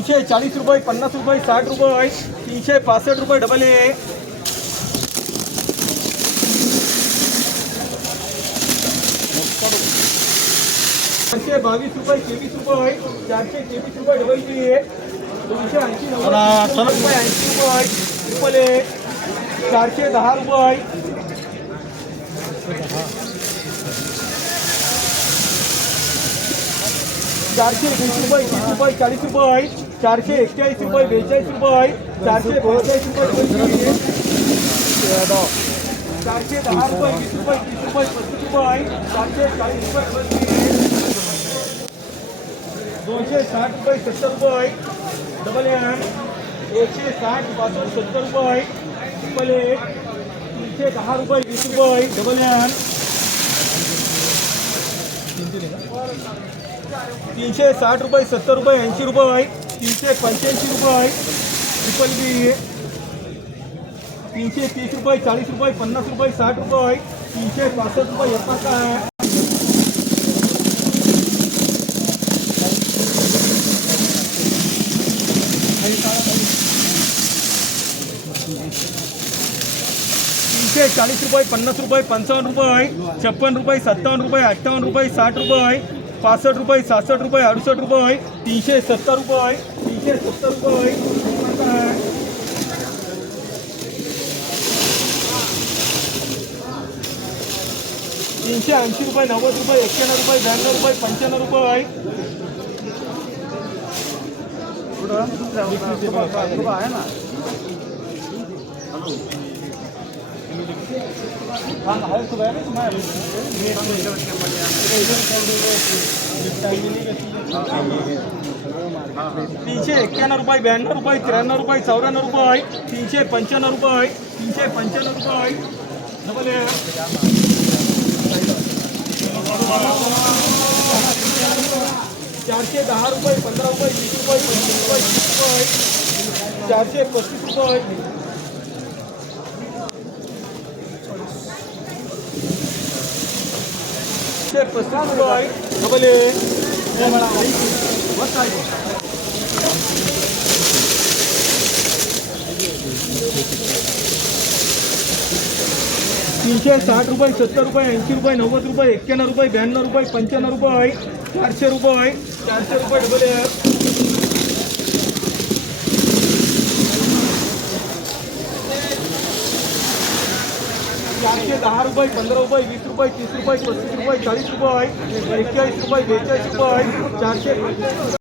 तीनशे चाळीस रुपये पन्नास रुपये साठ रुपये तीनशे पासष्ट रुपये डबल ए चारशे बावीस रुपये तेवीस रुपये चारशे तेवीस रुपये डबल टी दोनशे ऐंशी नव्वद रुपये ऐंशी रुपये ट्रिपल ए चारशे दहा रुपये। चारशे वीस रुपये तीस रुपये चाळीस रुपये। चारशे एक्केचाळीस रुपये, बेचाळीस रुपये चारशे बेचाळीस रुपये चारशे दहा रुपये, वीस रुपये, तीस रुपये, पस्तीस रुपये चारशे चाळीस रुपये दोनशे साठ रुपये, सत्तर रुपये डबल एम एकशे साठ सत्तर रुपये तीनशे दहा रुपये, वीस रुपये डबल एम तीनशे साठ रुपये, सत्तर रुपये, ऐंशी रुपये तीनशे पंच्याऐंशी रुपये ट्रिपल बी तीनशे तीस रुपये चाळीस रुपये, पन्नास रुपये, साठ रुपये तीनशे पासष्ट रुपये एकाहत्तर आहे तीनशे चाळीस रुपये, पन्नास रुपये पंचावन्न रुपये, छप्पन रुपये सत्तावन्न रुपये अठ्ठावन्न रुपये, साठ रुपये पासष्ट रुपये सहासष्ट रुपये अडुसष्ट रुपये तीनशे सत्तर रुपये। सत्तर रुपये तीनशे ऐंशी रुपये नव्वद रुपये, एक्क्याण्णव रुपये ब्याण्णव रुपये पंच्याण्णव रुपये आहे ना तीनशे एक्क्याण्णव रुपये, ब्याण्णव रुपये, त्र्याण्णव रुपये, चौऱ्याण्णव रुपये तीनशे पंच्याण्णव रुपये तीनशे पंच्याण्णव रुपये चारशे दहा रुपये, पंधरा रुपये, वीस रुपये पंचवीस रुपये चारशे पस्तीस रुपये चारशे पस्तीस रुपये डबल एक. तीनशे साठ रुपये, सत्तर रुपये, ऐंशी रुपये, नव्वद रुपये, एक्क्याण्णव रुपये, ब्याण्णव रुपये, पंच्याण्णव रुपये चारशे रुपये चारशे रुपये डबल एक. चारशे दहा रुपये पंधरा रुपये वीस रुपये तीस रुपये पस्तीस रुपये चाळीस रुपये एक्केचाळीस रुपये बेचाळीस रुपये चारशे